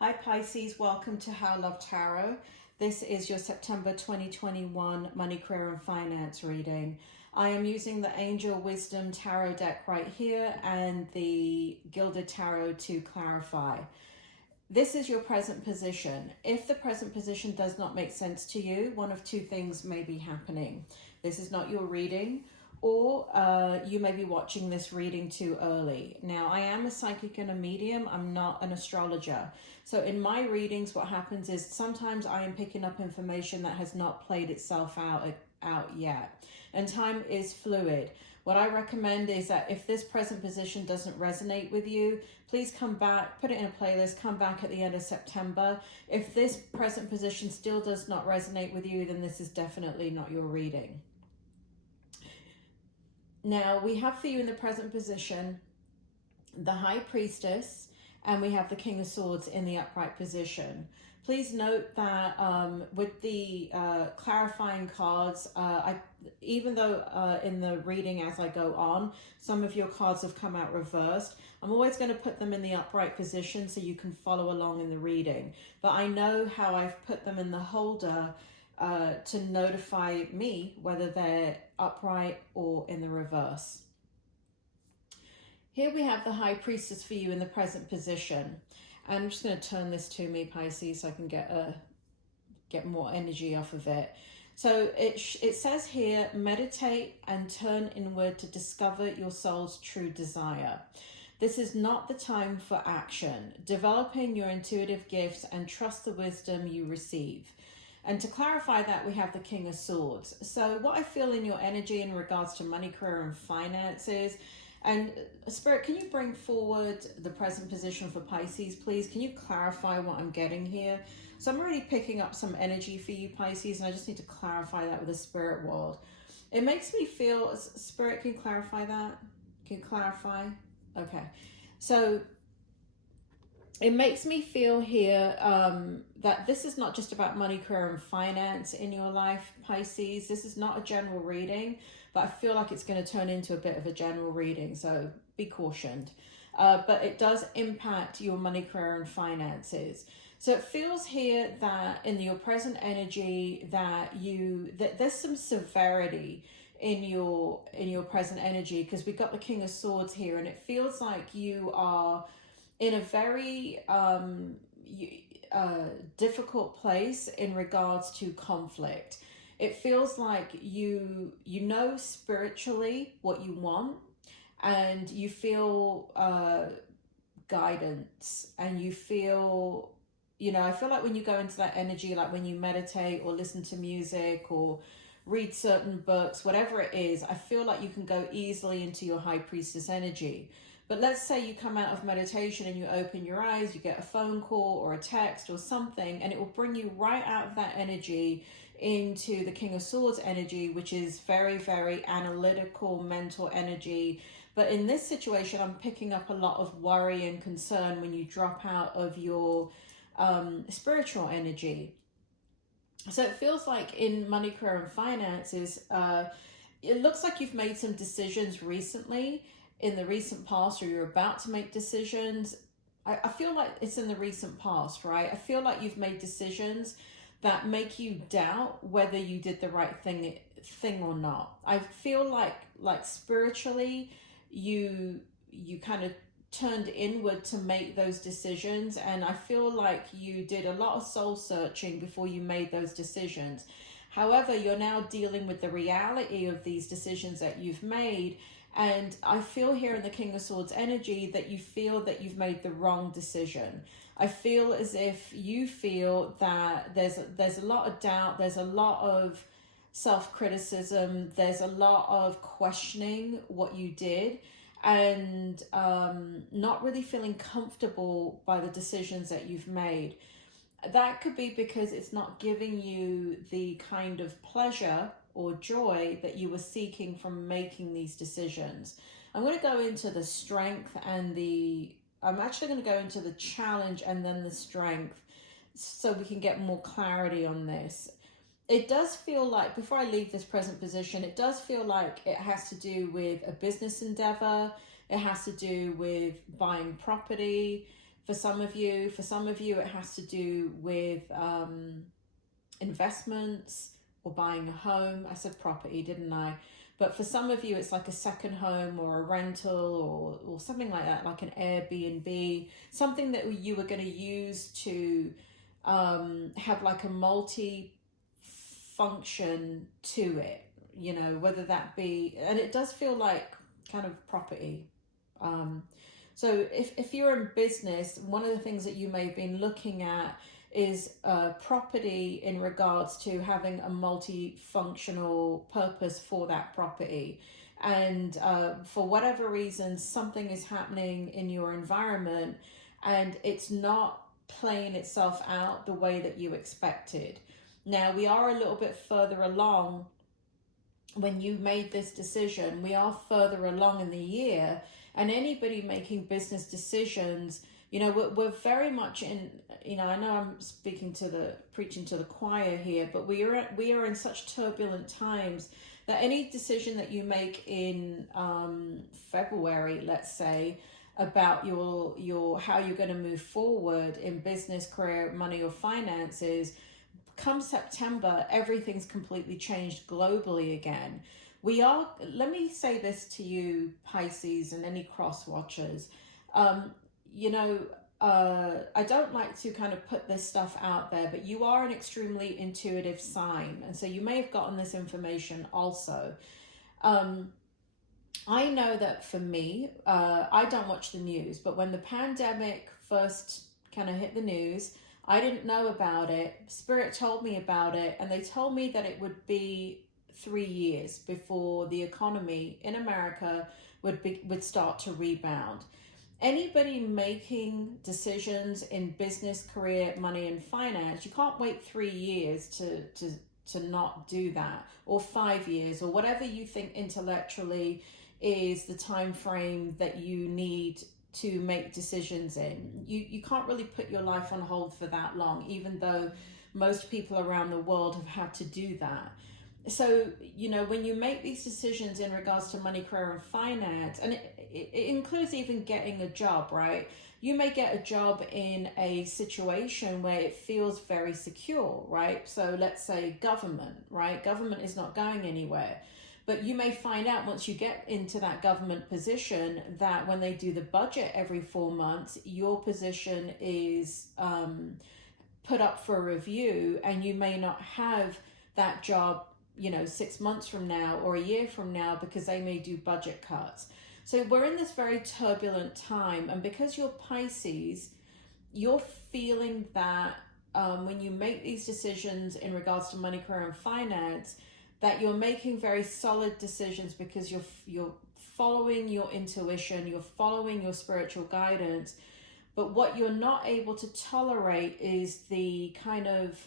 Hi Pisces, welcome to How Love Tarot. This is your September 2021 Money, Career and Finance reading. I am using the Angel Wisdom Tarot deck right here and the Gilded Tarot to clarify. This is your present position. If the present position does not make sense to you, one of two things may be happening. This is not your reading, or you may be watching this reading too early. Now, I am a psychic and a medium. I'm not an astrologer. So in my readings, what happens is sometimes I am picking up information that has not played itself out yet. And time is fluid. What I recommend is that if this present position doesn't resonate with you, please come back, put it in a playlist, come back at the end of September. If this present position still does not resonate with you, then this is definitely not your reading. Now, we have for you in the present position the High Priestess, and we have the King of Swords in the upright position. Please note that with the clarifying cards, even though in the reading as I go on, some of your cards have come out reversed, I'm always going to put them in the upright position so you can follow along in the reading. But I know how I've put them in the holder to notify me whether they're upright or in the reverse. Here we have the High Priestess for you in the present position. And I'm just going to turn this to me, Pisces, so I can get more energy off of it. So it says here, meditate and turn inward to discover your soul's true desire. This is not the time for action. Developing your intuitive gifts and trust the wisdom you receive. And to clarify that, we have the King of Swords. So what I feel in your energy in regards to money, career, and finances, and Spirit, can you bring forward the present position for Pisces, please? Can you clarify what I'm getting here? So I'm already picking up some energy for you, Pisces, and I just need to clarify that with the spirit world. It makes me feel, Spirit, can you clarify that? Can you clarify? Okay. So it makes me feel here that this is not just about money, career, and finance in your life, Pisces. This is not a general reading, but I feel like it's going to turn into a bit of a general reading, so be cautioned. But it does impact your money, career, and finances. So it feels here that in your present energy that there's some severity in your present energy, because we've got the King of Swords here, and it feels like you are in a very difficult place in regards to conflict. It feels like you know spiritually what you want, and you feel guidance, and you feel, I feel like when you go into that energy, like when you meditate or listen to music or read certain books, whatever it is, I feel like you can go easily into your High Priestess energy. But let's say you come out of meditation and you open your eyes, you get a phone call or a text or something, and it will bring you right out of that energy into the King of Swords energy, which is very, very analytical, mental energy. But in this situation, I'm picking up a lot of worry and concern when you drop out of your spiritual energy. So it feels like in money, career, and finances, it looks like you've made some decisions recently, in the recent past, or you're about to make decisions. I feel like it's in the recent past, right? I feel like you've made decisions that make you doubt whether you did the right thing or not. I feel like spiritually you kind of turned inward to make those decisions, and I feel like you did a lot of soul searching before you made those decisions. However, you're now dealing with the reality of these decisions that you've made. And I feel here in the King of Swords energy that you feel that you've made the wrong decision. I feel as if you feel that there's a lot of doubt, there's a lot of self-criticism, there's a lot of questioning what you did, and not really feeling comfortable by the decisions that you've made. That could be because it's not giving you the kind of pleasure or joy that you were seeking from making these decisions. I'm going to go into the strength and I'm actually going to go into the challenge and then the strength so we can get more clarity on this. It does feel like, before I leave this present position, it does feel like it has to do with a business endeavor. It has to do with buying property. For some of you, it has to do with investments or buying a home. I said property, didn't I? But for some of you, it's like a second home or a rental or something like that, like an Airbnb, something that you were going to use to have like a multi-function to it, you know, whether that be, and it does feel like kind of property. So if you're in business, one of the things that you may have been looking at is property in regards to having a multifunctional purpose for that property. And for whatever reason, something is happening in your environment and it's not playing itself out the way that you expected. Now, we are a little bit further along. When you made this decision, we are further along in the year, and anybody making business decisions, you know, we're very much in, you know, I know I'm preaching to the choir here, but we are in such turbulent times that any decision that you make in February, let's say, about your how you're going to move forward in business, career, money, or finances, come September, everything's completely changed globally again. Let me say this to you, Pisces, and any cross watchers. You know, I don't like to kind of put this stuff out there, but you are an extremely intuitive sign. And so you may have gotten this information also. I know that for me, I don't watch the news, but when the pandemic first kind of hit the news, I didn't know about it. Spirit told me about it, and they told me that it would be 3 years before the economy in America would start to rebound. Anybody making decisions in business, career, money, and finance, you can't wait 3 years to not do that, or 5 years, or whatever you think intellectually is the time frame that you need to make decisions in. You can't really put your life on hold for that long, even though most people around the world have had to do that. So, you know, when you make these decisions in regards to money, career, and finance, and it includes even getting a job, right? You may get a job in a situation where it feels very secure, right? So let's say government, right? Government is not going anywhere. But you may find out once you get into that government position that when they do the budget every 4 months, your position is put up for review, and you may not have that job, you know, 6 months from now or a year from now, because they may do budget cuts. So we're in this very turbulent time, and because you're Pisces, you're feeling that when you make these decisions in regards to money, career, and finance, that you're making very solid decisions because you're following your intuition, you're following your spiritual guidance. But what you're not able to tolerate is the kind of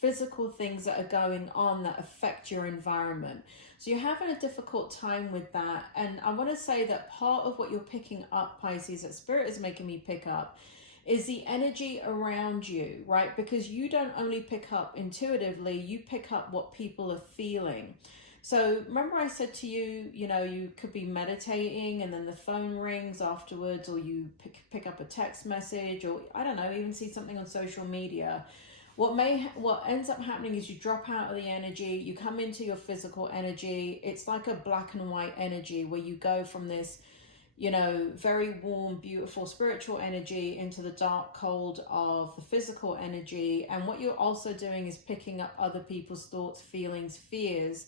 physical things that are going on that affect your environment. So you're having a difficult time with that. And I want to say that part of what you're picking up, Pisces, that Spirit is making me pick up, is the energy around you, right? Because you don't only pick up intuitively, you pick up what people are feeling. So remember I said to you, you know, you could be meditating and then the phone rings afterwards, or you pick up a text message, or I don't know, even see something on social media. What ends up happening is you drop out of the energy, you come into your physical energy. It's like a black and white energy where you go from this, you know, very warm, beautiful spiritual energy into the dark cold of the physical energy. And what you're also doing is picking up other people's thoughts, feelings, fears.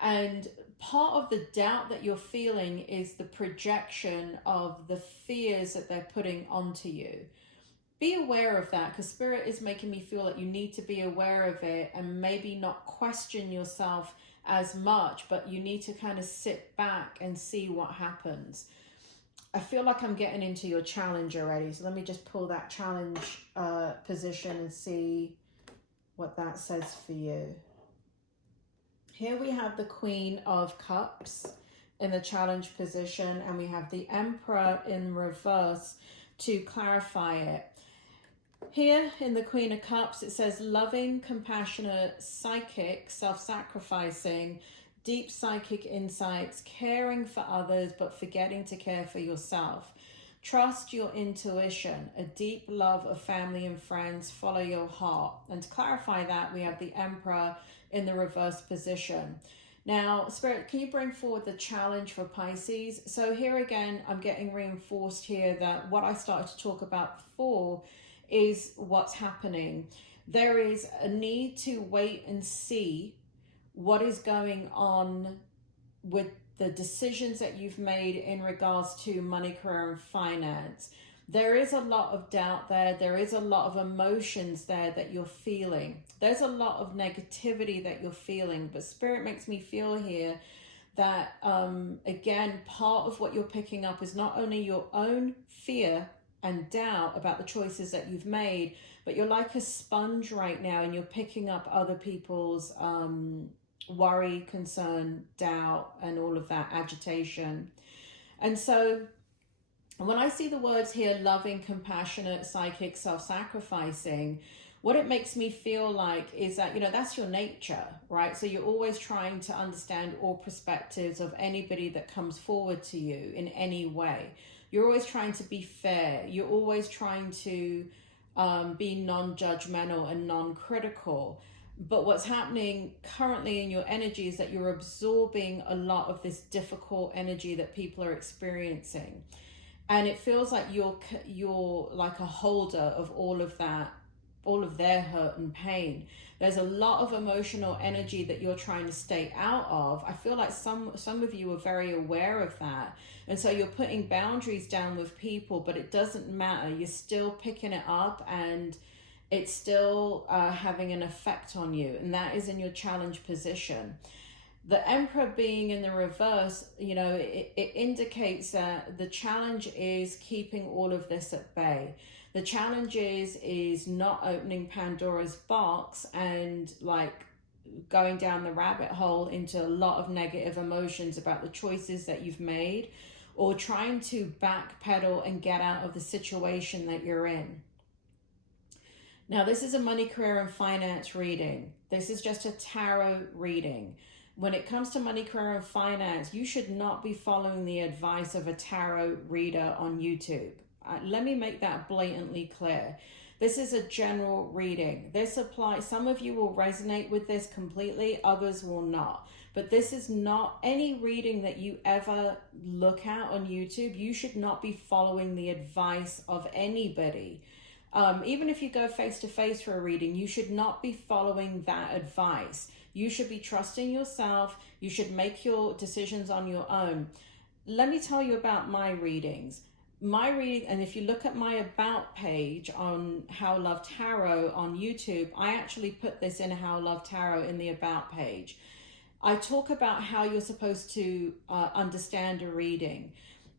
And part of the doubt that you're feeling is the projection of the fears that they're putting onto you. Be aware of that, because Spirit is making me feel that you need to be aware of it and maybe not question yourself as much, but you need to kind of sit back and see what happens. I feel like I'm getting into your challenge already, so let me just pull that challenge position and see what that says for you. Here we have the Queen of Cups in the challenge position, and we have the Emperor in reverse to clarify it. Here in the Queen of Cups, it says loving, compassionate, psychic, self-sacrificing, deep psychic insights, caring for others, but forgetting to care for yourself. Trust your intuition, a deep love of family and friends, follow your heart. And to clarify that, we have the Emperor in the reverse position. Now, Spirit, can you bring forward the challenge for Pisces? So here again, I'm getting reinforced here that what I started to talk about before is what's happening. There is a need to wait and see what is going on with the decisions that you've made in regards to money, career, and finance. There is a lot of doubt there. There is a lot of emotions there that you're feeling. There's a lot of negativity that you're feeling. But Spirit makes me feel here that, again, part of what you're picking up is not only your own fear and doubt about the choices that you've made, but you're like a sponge right now and you're picking up other people's worry, concern, doubt, and all of that agitation. And so when I see the words here, loving, compassionate, psychic, self-sacrificing, what it makes me feel like is that, you know, that's your nature, right? So you're always trying to understand all perspectives of anybody that comes forward to you in any way. You're always trying to be fair. You're always trying to be non-judgmental and non-critical. But what's happening currently in your energy is that you're absorbing a lot of this difficult energy that people are experiencing. And it feels like you're like a holder of all of that, all of their hurt and pain. There's a lot of emotional energy that you're trying to stay out of. I feel like some of you are very aware of that. And so you're putting boundaries down with people, but it doesn't matter. You're still picking it up and it's still having an effect on you. And that is in your challenge position. The Emperor being in the reverse, you know, it indicates that the challenge is keeping all of this at bay. The challenge is not opening Pandora's box and like going down the rabbit hole into a lot of negative emotions about the choices that you've made, or trying to backpedal and get out of the situation that you're in. Now, this is a money, career, and finance reading. This is just a tarot reading. When it comes to money, career, and finance, you should not be following the advice of a tarot reader on YouTube. Let me make that blatantly clear. This is a general reading. This applies, some of you will resonate with this completely, others will not. But this is not any reading that you ever look at on YouTube. You should not be following the advice of anybody. Even if you go face-to-face for a reading, you should not be following that advice. You should be trusting yourself. You should make your decisions on your own. Let me tell you about my readings. My reading, and if you look at my about page on How Love Tarot on YouTube, I actually put this in How Love Tarot in the about page. I talk about how you're supposed to understand a reading.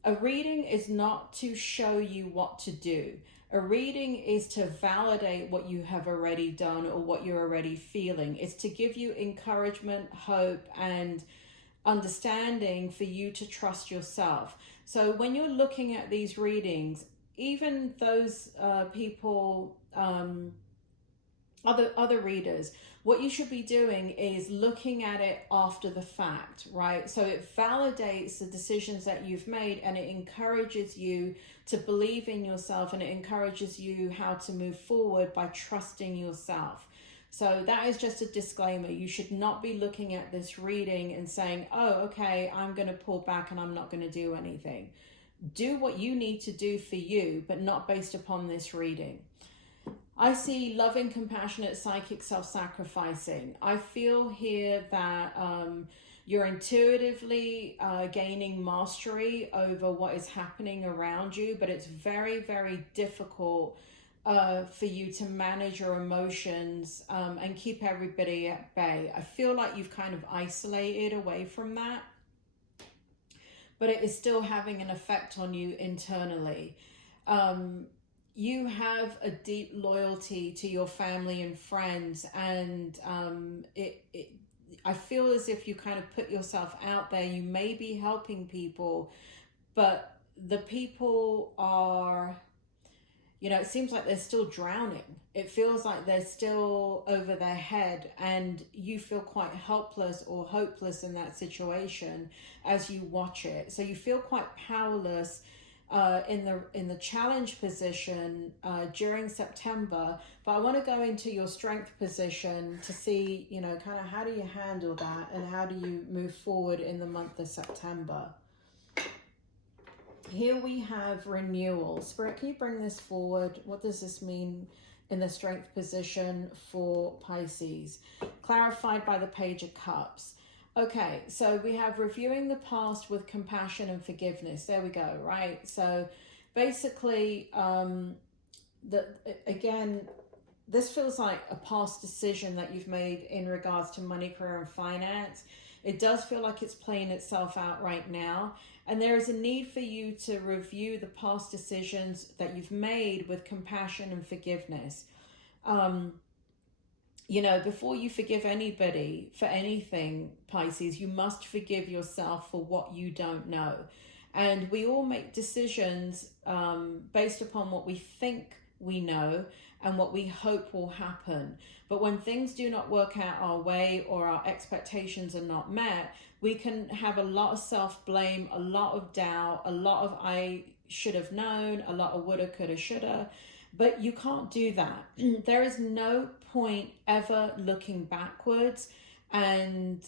A reading is not to show you what to do. A reading is to validate what you have already done or what you're already feeling. It's to give you encouragement, hope, and understanding for you to trust yourself. So when you're looking at these readings, even those people, other readers, what you should be doing is looking at it after the fact, right? So it validates the decisions that you've made and it encourages you to believe in yourself and it encourages you how to move forward by trusting yourself. So that is just a disclaimer. You should not be looking at this reading and saying, oh, okay, I'm going to pull back and I'm not going to do anything. Do what you need to do for you, but not based upon this reading. I see loving, compassionate, psychic, self-sacrificing. I feel here that you're intuitively gaining mastery over what is happening around you, but it's very, very difficult for you to manage your emotions and keep everybody at bay. I feel like you've kind of isolated away from that, but it is still having an effect on you internally. You have a deep loyalty to your family and friends, and I feel as if you kind of put yourself out there. You may be helping people, but the people are, you know, it seems like they're still drowning. It feels like they're still over their head, and you feel quite helpless or hopeless in that situation as you watch it. So you feel quite powerless in the challenge position during September, but I want to go into your strength position to see, you know, kind of how do you handle that and how do you move forward in the month of September. Here we have renewal. Spirit, can you bring this forward? What does this mean in the strength position for Pisces? Clarified by the Page of Cups. Okay, so we have reviewing the past with compassion and forgiveness. There we go, right? So basically, again, this feels like a past decision that you've made in regards to money, career, and finance. It does feel like it's playing itself out right now. And there is a need for you to review the past decisions that you've made with compassion and forgiveness. You know, before you forgive anybody for anything, Pisces, you must forgive yourself for what you don't know. And we all make decisions based upon what we think we know and what we hope will happen. But when things do not work out our way or our expectations are not met, we can have a lot of self-blame, a lot of doubt, a lot of I should have known, a lot of woulda, coulda, shoulda. But you can't do that. There is no point ever looking backwards, and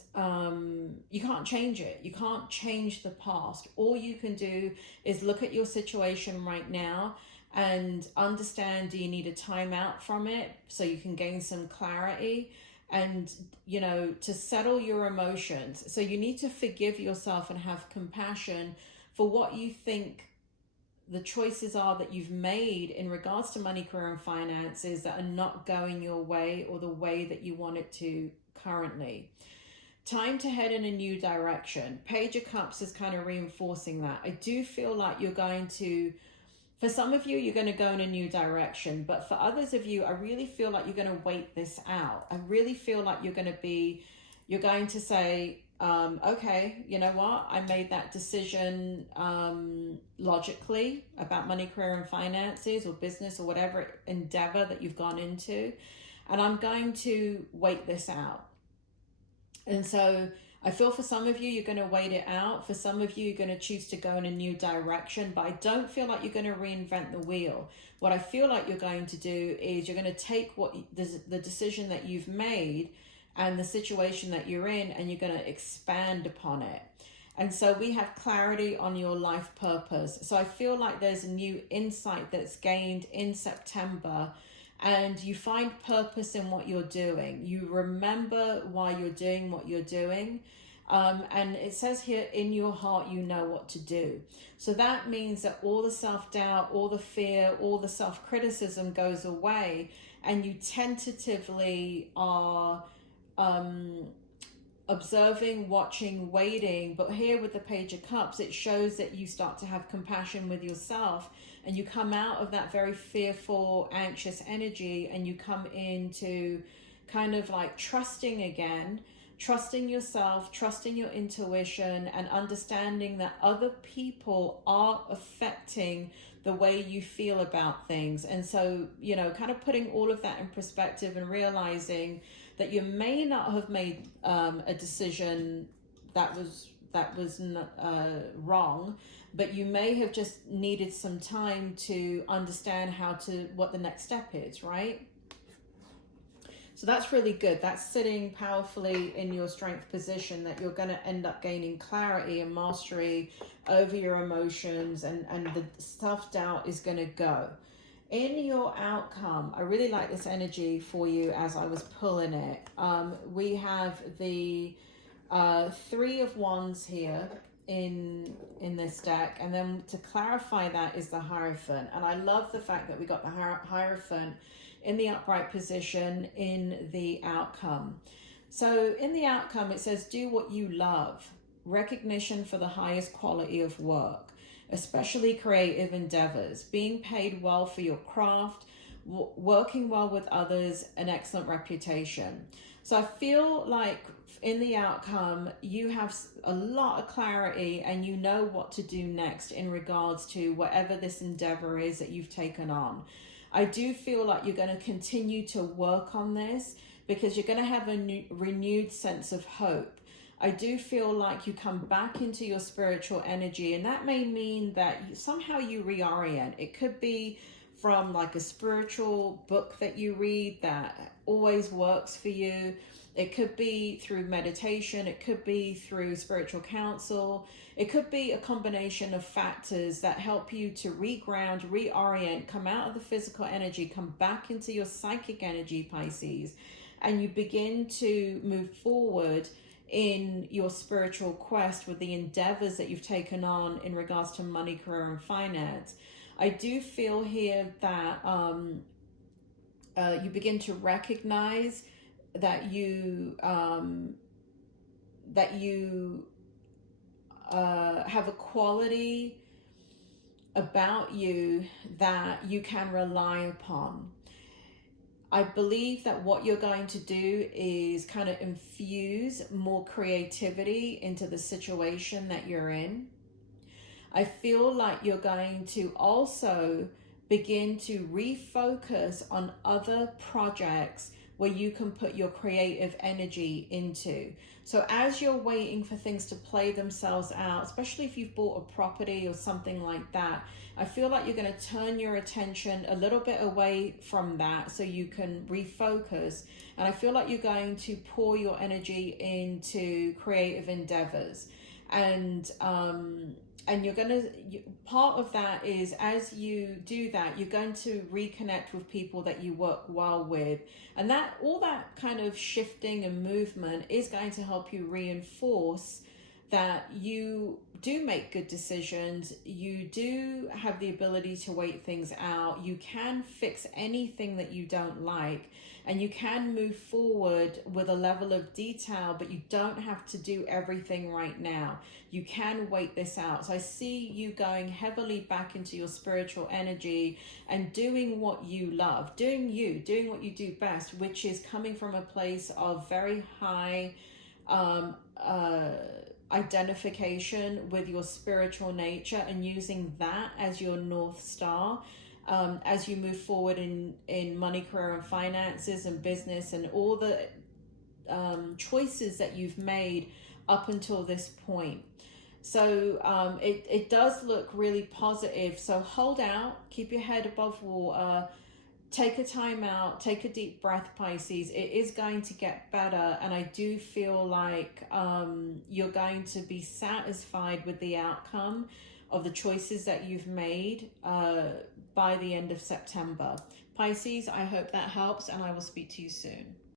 you can't change it. You can't change the past. All you can do is look at your situation right now and understand, do you need a timeout from it so you can gain some clarity and, you know, to settle your emotions. So you need to forgive yourself and have compassion for what you think the choices are that you've made in regards to money, career, and finances that are not going your way or the way that you want it to currently. Time to head in a new direction. Page of Cups is kind of reinforcing that. I do feel like you're going to, for some of you, you're going to go in a new direction. But for others of you, I really feel like you're going to wait this out. I really feel like you're going to say, okay, you know what? I made that decision logically about money, career, and finances or business or whatever endeavor that you've gone into. And I'm going to wait this out. And so I feel for some of you, you're going to wait it out. For some of you, you're going to choose to go in a new direction. But I don't feel like you're going to reinvent the wheel. What I feel like you're going to do is you're going to take the decision that you've made and the situation that you're in, and you're going to expand upon it. And so we have clarity on your life purpose. So I feel like there's a new insight that's gained in September, and you find purpose in what you're doing. You remember why you're doing what you're doing. And it says here, in your heart, you know what to do. So that means that all the self-doubt, all the fear, all the self-criticism goes away, and you tentatively are observing, watching, waiting. But here with the Page of Cups, it shows that you start to have compassion with yourself, and you come out of that very fearful, anxious energy, and you come into kind of like trusting again, trusting yourself, trusting your intuition, and understanding that other people are affecting the way you feel about things. And so, you know, kind of putting all of that in perspective and realizing that you may not have made a decision that was wrong, but you may have just needed some time to understand what the next step is, right? So that's really good. That's sitting powerfully in your strength position, that you're going to end up gaining clarity and mastery over your emotions, and the self-doubt is going to go. In your outcome, I really like this energy for you as I was pulling it. We have the Three of Wands here in this deck, and then to clarify that is the Hierophant. And I love the fact that we got the Hierophant in the upright position in the outcome. So in the outcome, it says, do what you love. Recognition for the highest quality of work, especially creative endeavors, being paid well for your craft, working well with others, an excellent reputation. So I feel like in the outcome, you have a lot of clarity and you know what to do next in regards to whatever this endeavor is that you've taken on. I do feel like you're going to continue to work on this because you're going to have a renewed sense of hope. I do feel like you come back into your spiritual energy, and that may mean that somehow you reorient. It could be from like a spiritual book that you read that always works for you. It could be through meditation. It could be through spiritual counsel. It could be a combination of factors that help you to reground, reorient, come out of the physical energy, come back into your psychic energy, Pisces, and you begin to move forward in your spiritual quest with the endeavors that you've taken on in regards to money, career, and finance. I do feel here that you begin to recognize that you have a quality about you that you can rely upon. I believe that what you're going to do is kind of infuse more creativity into the situation that you're in. I feel like you're going to also begin to refocus on other projects where you can put your creative energy into. So as you're waiting for things to play themselves out, especially if you've bought a property or something like that, I feel like you're going to turn your attention a little bit away from that so you can refocus. And I feel like you're going to pour your energy into creative endeavors. And you're going to, part of that is as you do that, you're going to reconnect with people that you work well with. And that all that kind of shifting and movement is going to help you reinforce that you do make good decisions. You do have the ability to wait things out. You can fix anything that you don't like, and you can move forward with a level of detail, but you don't have to do everything right now. You can wait this out. So I see you going heavily back into your spiritual energy and doing what you love, doing what you do best, which is coming from a place of very high identification with your spiritual nature, and using that as your North Star as you move forward in money, career, and finances, and business, and all the choices that you've made up until this point. So it does look really positive. So hold out, keep your head above water, take a time out, take a deep breath, Pisces. It is going to get better, and I do feel like you're going to be satisfied with the outcome of the choices that you've made by the end of September. Pisces, I hope that helps, and I will speak to you soon.